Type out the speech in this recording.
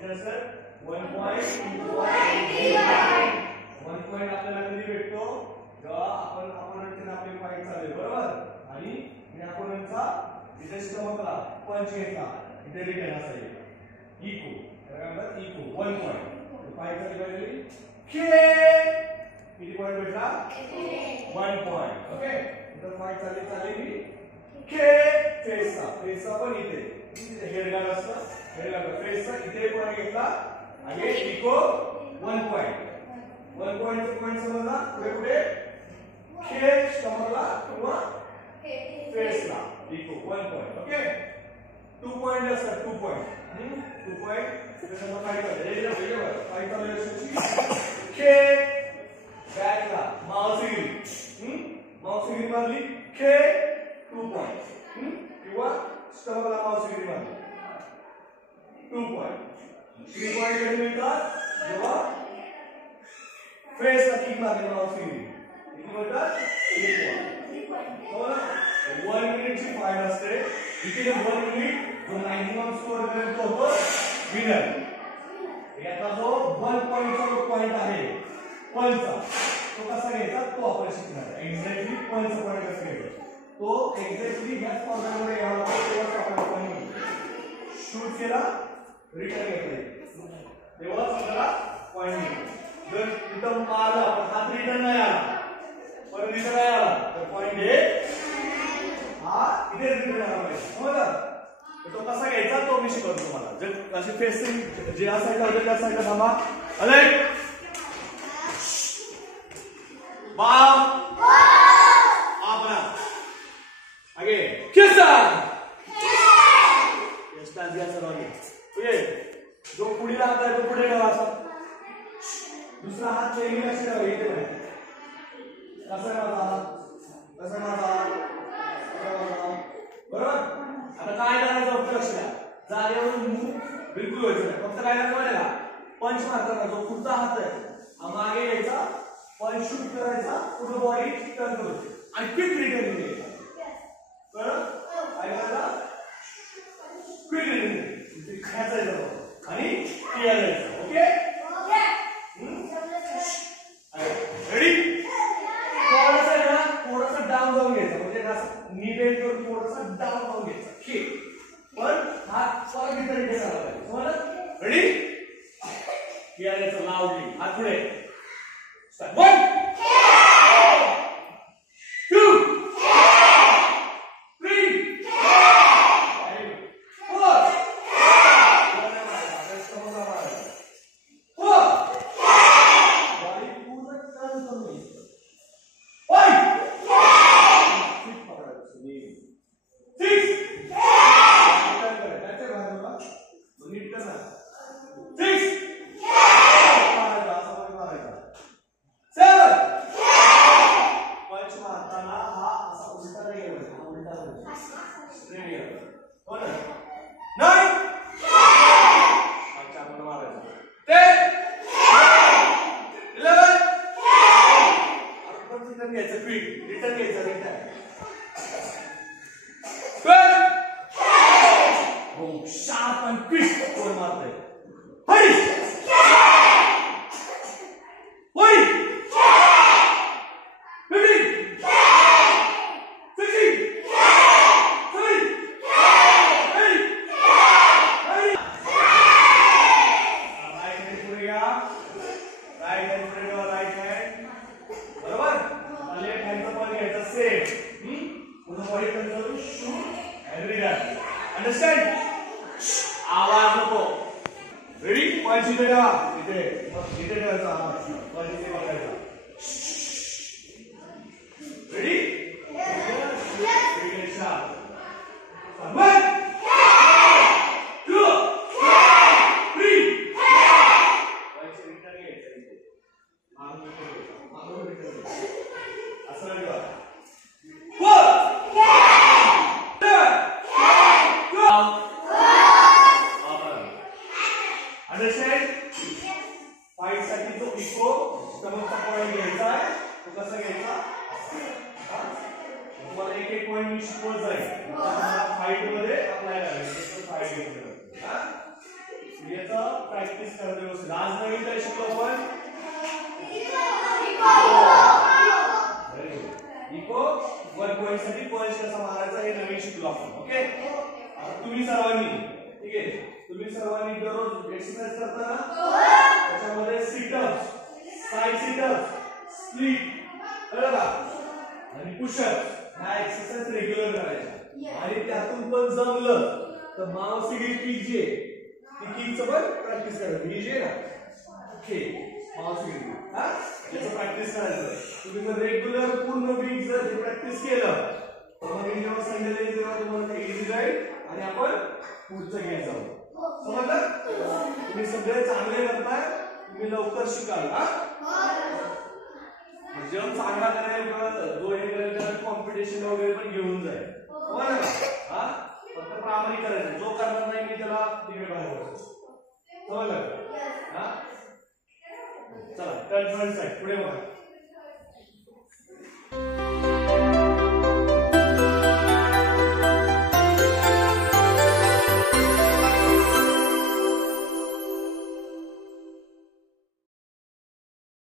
किती असतं 1 point 1 point आपल्याला कधी भेटतो जेव्हा आपण अपोनंटने आपली फाईट चालू आहे बरोबर आणि मी अपोनंटचा इथे स्टमकला पंच घेतला इथे रिटर्न असायला इको काय म्हणतात इको 1 पॉइंट फाईट चालू आहे किती पॉइंट भेटला 1 पॉइंट ओके इथे फाईट चालली फेसचा पण इथे हेडगार्ड असतं हेडगार्ड फेसचा इथे पॉइंट घेतला आणि इको 1 पॉइंट 1 पॉइंटचा पॉइंट समजला पुढे पुढे खेळ स्टमकला किंवा फेसला इको 1 पॉइंट ओके 2 पॉइंट असतात 2 पॉइंट 2 पॉइंट त्याच्यामध्ये फाईट करते फाईट चालू असते खेळ बॅकला माउसगिरी मारली खेळ 2 पॉइंट किंवा स्टमकला माउसगिरी मारली 2 पॉइंट 3 पॉइंट कधी मिळतात जेव्हा फेसला किक मारली माउसगिरी किती मिळतात 3 पॉइंट हो ना 1 मिनिटची फाईट असते इथे 1 मिनिट जो मॅक्सिमम स्कोअर करेल तो होतो विनर याचा जो 1 पॉइंटचा जो पॉइंट आहे पंचचा तो कसा घ्यायचा तो आपण शिकणार एक्झॅक्टली पंचचा पॉइंट कसा घ्यायचा तो एक्झॅक्टली ह्याच फॉर्मॅटमध्ये घ्यावा लागतो तेव्हाच आपण पॉइंट शूट केला रिटर्न घेतला तेव्हाच आपल्याला पॉइंट मिळतो जर इथं मारला पण हात रिटर्न नाही आला परत इथं नाही आला तर पॉइंट हे हा इथे रिटर्न आला पाहिजे समजलं तर तो कसा घ्यायचा तो मी शिकवतो तुम्हाला जर अशी फेसिंग जे असायला होते त्या साईडला थांबा अलर्ट वाव आपला आगे किस स्टांस घ्या सर्वांनी ओके जो पुढील हात आहे तो पुढे ठेवा असा दुसरा हात चेंज कशी ठेवा इथे कसा माझा बरोबर आता काय करायचं फक्त लक्ष द्या जागेवरून मूव बिलकुल व्हायचं नाही फक्त काय करायचं माहिती का पंच मारताना जो पुढचा हात आहे मागे घ्यायचा पंच शूट करायचा पूर्ण बॉडी टर्न करायची आणि क्विक रिटर्न घ्यायचा बरोबर काय करायचं क्विक रिटर्न खेचायचं आणि क्लिअर करायचं ओके रेडी थोडासा डाऊन जाऊन घ्यायचा म्हणजे असं नी बेंड करून थोडासा डाऊन जाऊन घ्यायचा ठीक पण हात परत रिटर्न घ्यायला पाहिजे समजलं रेडी क्लिअर लावली हात पुढे स्टार्ट 1 फाइट मध्ये अप्लाय करायचं फाइट घेतलं याचा प्रॅक्टिस करत व्यवस्थित. आज नवीन काय शिकलो आपण? इको 1 पॉइंट साठी पंच कसा मारायचा हे नवीन शिकलो आपण. ओके, आता तुम्ही सर्वांनी, ठीक आहे, तुम्ही सर्वांनी दररोज एक्सरसाइज करता ना, त्याच्यामध्ये सिटअप्स, साइड सिटअप्स, स्प्लिट, कळलं का, आणि पुशअप्स ह्या एक्सरसाइज रेग्युलर करायच्या. आणि त्यातून पण जमलं तर माउस किक जी आहे ती किकचं पण प्रॅक्टिस करायचं. ही जी आहे ना, ओके, माउस किक, हा, याचं प्रॅक्टिस करायचं. तुम्ही जर रेग्युलर पूर्ण वीक जर हे प्रॅक्टिस केलं तर मग जेव्हा संडे येईल तेव्हा तुम्हाला ते इझी जाईल आणि आपण पुढचं घेत जाऊ. समजलं? तुम्ही सगळे चांगले करताय, तुम्ही लवकर शिकाल. हा, जम चांगला करेल किंवा जो हे करेल त्याला कॉम्पिटिशन वगैरे पण घेऊन जाईल. समजलं का? हा, फक्त प्रामाणिक करायचं. जो करणार नाही मी त्याला तिकडे बाहेर बसतो. समजलं? हा, चला, टर्न फ्रंट साइड पुढे बघा.